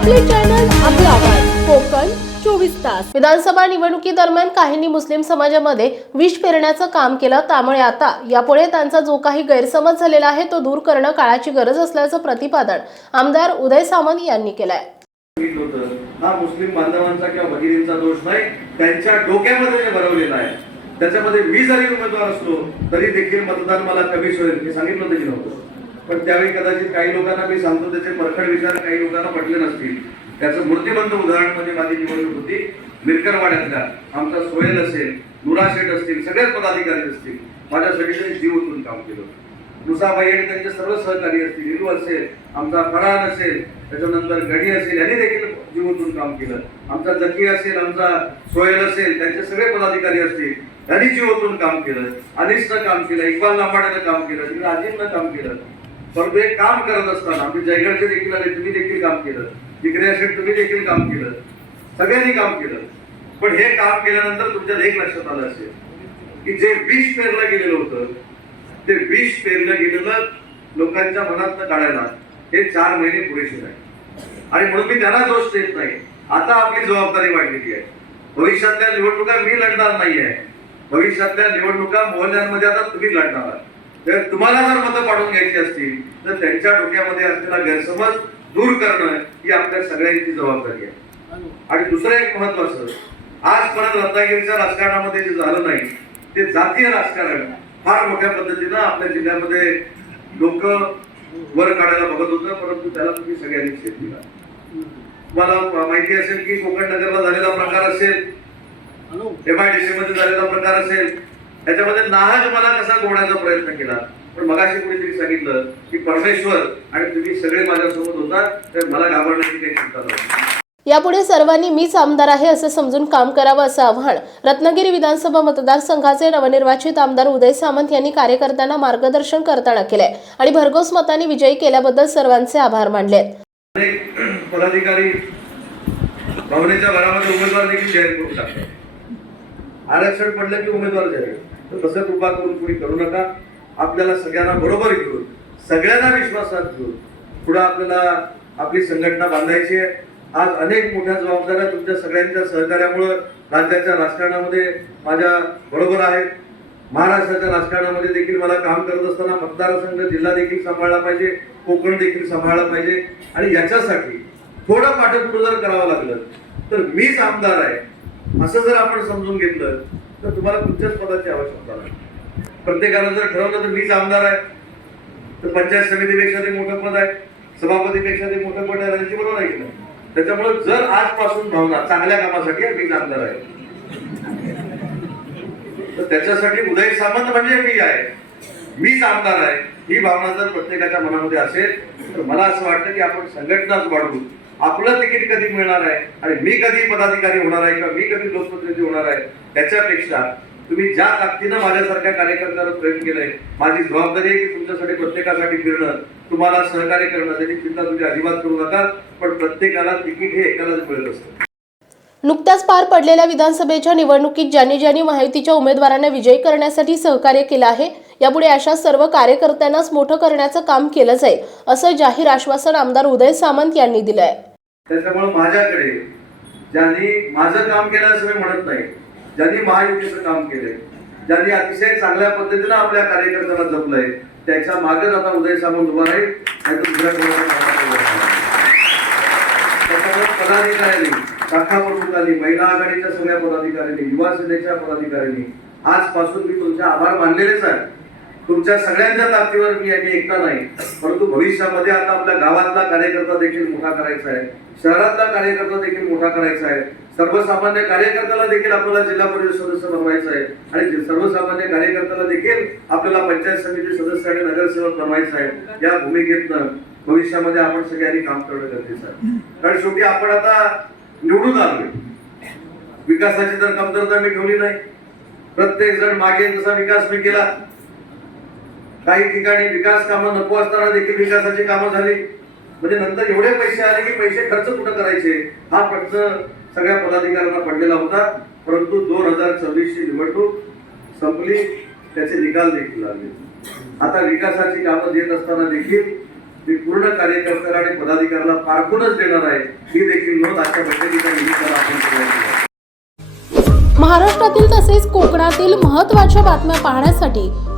आपले चॅनल आपला आवाज कोकण चोवीस तास. विधानसभा निवडणुकीदरम्यान काहींनी मुस्लिम समाजामध्ये विष पेरण्याचं काम केलं त्यामुळे आता यापुढे त्यांचा जो काही गैरसमज झालेला आहे तो दूर करणं काळाची गरज असल्याचं प्रतिपादन आमदार उदय सामंत यांनी केलंय. हा मुस्लिम बांधवांचा किंवा भगिनींचा दोष नाही त्यांच्या डोक्यामध्ये जे भरवलेला आहे त्याच्यामध्ये मी जरी उमेदवार असतो तरी देखील मतदान मला कमी होईल मी सांगितलं देखील नव्हतं. पण त्यावेळी कदाचित काही लोकांना मी सांगतो त्याचे परखड विचार काही लोकांना पटले नसतील. त्याचं मूर्तिमंत उदाहरण म्हणजे माझी निवडणूक होती. मिरकरवाड्यातल्या आमचा सोहेल असेल नुरा शेठ असतील सगळेच पदाधिकारी असतील. माझ्यासाठी त्यांनी जीव उतरून काम केलं. मुसाबाई आणि त्यांचे सर्व सहकारी असतील हिंदू असेल आमचा फरान असेल त्याच्यानंतर गडी असेल यांनी देखील जीवतून काम केलं. आमचा जकी असेल आमचा सोहेल असेल त्यांचे सगळे पदाधिकारी असतील त्यांनी जीवतून काम केलं. अनिसनं काम केलं इक्बाल लांबाड्यानं काम केलं राजीवनं काम केलं. परंतु एक काम करत असताना आम्ही जयगडचे देखील आले तुम्ही देखील काम केलं. जिकडे असेल तुम्ही देखील काम केलं. सगळ्यांनी काम केलं. पण हे काम केल्यानंतर तुमच्यात एक लक्षात आलं असेल की जे विष पेरलं गेलेलं होतं ते विष पेरलं गेलेलं लोकांच्या मनात काढायला हे चार महिने पुरेसे नाही. आणि म्हणून मी त्यांना दोष देत नाही. आता आपली जबाबदारी वाढलेली आहे. भविष्यातल्या निवडणुका मी लढणार नाही आहे भविष्यातल्या निवडणुका मोहल्ल्यांमध्ये आता तुम्ही लढणार आहात. तर तुम्हाला जर मतं पाडून घ्यायची असतील तर त्यांच्या डोक्यामध्ये असलेला गैरसमज दूर करणं ही आपल्या सगळ्यांची जबाबदारी आहे. आणि दुसरं एक महत्वाचं आजपर्यंत रत्नागिरीच्या राजकारणामध्ये जे झालं नाही ते जातीय राजकारण फार मोठ्या पद्धतीनं आपल्या जिल्ह्यामध्ये लोक वर काढायला बघत होतं परंतु त्याला तुम्ही सगळ्यांनी छेद दिला. तुम्हाला माहिती असेल की कोकण नगरला झालेला प्रकार असेल एमआयडीसी मध्ये झालेला प्रकार असेल त्याच्यामध्ये नाहज मला कसा गोवण्याचा प्रयत्न केला? पण मगाशी कुणीतरी सांगितलं की परमेश्वर आणि तुम्ही सगळे माझ्यासोबत होता तर मला घाबरण्याची काही चिंता नव्हती. यापुढे सर्वांनी मीच आमदार आहे असे समजून काम करावं असं आवाहन रत्नागिरी विधानसभा मतदारसंघाचे नवनिर्वाचित आमदार उदय सामंत यांनी कार्यकर्त्यांना मार्गदर्शन करताना केलंय आणि भरघोस मतांनी विजयी केल्याबद्दल सर्वांचे आभार मानले पदाधिकारी भावनेच्या भरामध्ये उमेदवार देखील जाहीर करू शकतात आरक्षण पडलं की उमेदवार जाहीर तर तसं कृपा करून कुणी करू नका. आपल्याला सगळ्यांना बरोबर घेऊन सगळ्यांना विश्वासात घेऊन पुढं आपल्याला आपली संघटना बांधायची आहे. आज अनेक मोठ्या जबाबदाऱ्या तुमच्या सगळ्यांच्या सहकार्यामुळं राज्याच्या राजकारणामध्ये माझ्या बरोबर आहेत. महाराष्ट्राच्या राजकारणामध्ये देखील मला काम करत असताना मतदारसंघ जिल्हा देखील सांभाळला पाहिजे कोकण देखील सांभाळला पाहिजे. आणि याच्यासाठी थोडं पाठपुढं जर करावं लागलं तर मीच आमदार आहे. असं जर आपण समजून घेतलं तर तुम्हाला तुमच्याच पदाची आवश्यकता नाही. प्रत्येकानं जर ठरवलं तर मीच आमदार आहे तर पंचायत समितीपेक्षा ते मोठं पद आहे सभापतीपेक्षा ते मोठं पद आहे त्यांची बरोबर आहे की त्याच्यामुळे जर आजपासून भावना चांगल्या कामासाठी मी मीच आमदार आहे. तर त्याच्यासाठी उदय सामंत म्हणजे मी आहे. मीच आमदार आहे. ही भावना जर प्रत्येकाच्या मनामध्ये असेल तर मला असं वाटतं की आपण संघटनाच वाढवू. आपलं तिकीट कधी मिळणार आहे? आणि मी कधी पदाधिकारी होणार आहे किंवा मी कधी लोकप्रतिनिधी होणार आहे? त्याच्यापेक्षा तुम्ही ज्या ताकदीनं माझ्यासारख्या कार्यकर्त्याला प्रेम केलंय माझी जबाबदारी आहे की तुमच्यासाठी प्रत्येकासाठी फिरणं. तुम्हाला सहकार्य करणं त्याची चिंता तुम्ही अजिबात करू नका पण प्रत्येकाला तिकीट हे एकालाच मिळत असतं. नुकत्याच पार पडलेल्या विधानसभेच्या निवडणुकीत ज्यांनी ज्यांनी माहितीच्या उमेदवारांना विजयी करण्यासाठी सहकार्य केलं आहे यापुढे अशा सर्व कार्यकर्त्यांनाच मोठं करण्याचं काम केलं जाईल असं जाहीर आश्वासन आमदार उदय सामंत यांनी दिलं आहे त्याच्यामुळे माझ्याकडे ज्यांनी माझं काम केलं असं मी म्हणत नाही ज्यांनी महायुतीचं काम केलंय ज्यांनी अतिशय चांगल्या पद्धतीनं आपल्या कार्यकर्त्यांना जपलंय त्याच्या मागच आता उदय सामंत उभा आहे पदाधिकाऱ्यांनी शाखा प्रमुखांनी महिला आघाडीच्या सगळ्या पदाधिकाऱ्यांनी युवा सेनेच्या पदाधिकाऱ्यांनी आजपासून मी तुमचे आभार मानलेलेच आहे. तुमच्या सगळ्यांच्या ताकदीवर मी मी एकटा नाही. परंतु भविष्यामध्ये आता आपल्या गावातला कार्यकर्ता देखील मोठा करायचा आहे. शहरातला कार्यकर्ता देखील मोठा करायचा आहे. सर्वसामान्य कार्यकर्त्याला देखील आपल्याला जिल्हा परिषद सदस्य बनवायचं आहे. आणि सर्वसामान्य कार्यकर्त्याला देखील आपल्याला पंचायत समिती सदस्य आणि नगरसेवक बनवायचं आहे या भूमिकेतनं भविष्यामध्ये आपण सगळ्यांनी काम करणं गरजेचं आहे. कारण शेवटी आपण आता निवडून आलोय. विकासाची तर कमतरता मी ठेवली नाही. प्रत्येक जण मागे जसा विकास मी केला काही ठिकाणी विकास कामं नको असताना देखील विकासाची कामं झाली. म्हणजे नंतर एवढे पैसे आले की पैसे खर्च कुठं करायचे? हा प्रश्न सगळ्या पदाधिकाऱ्यांना पडलेला होता. परंतु दोन हजार चोवीस ची निवडणूक संपली. त्याचे निकाल देखील आले. आता विकासाची कामं देत असताना देखील मी पूर्ण कार्यकर्त्याला आणि पदाधिकाऱ्याला पारखूनच देणार आहे. ही देखील नोंद आजच्या बैठकीच्या निमित्तानं आपण महाराष्ट्रातील तसेच कोकणातील महत्त्वाच्या बातम्या पाहण्यासाठी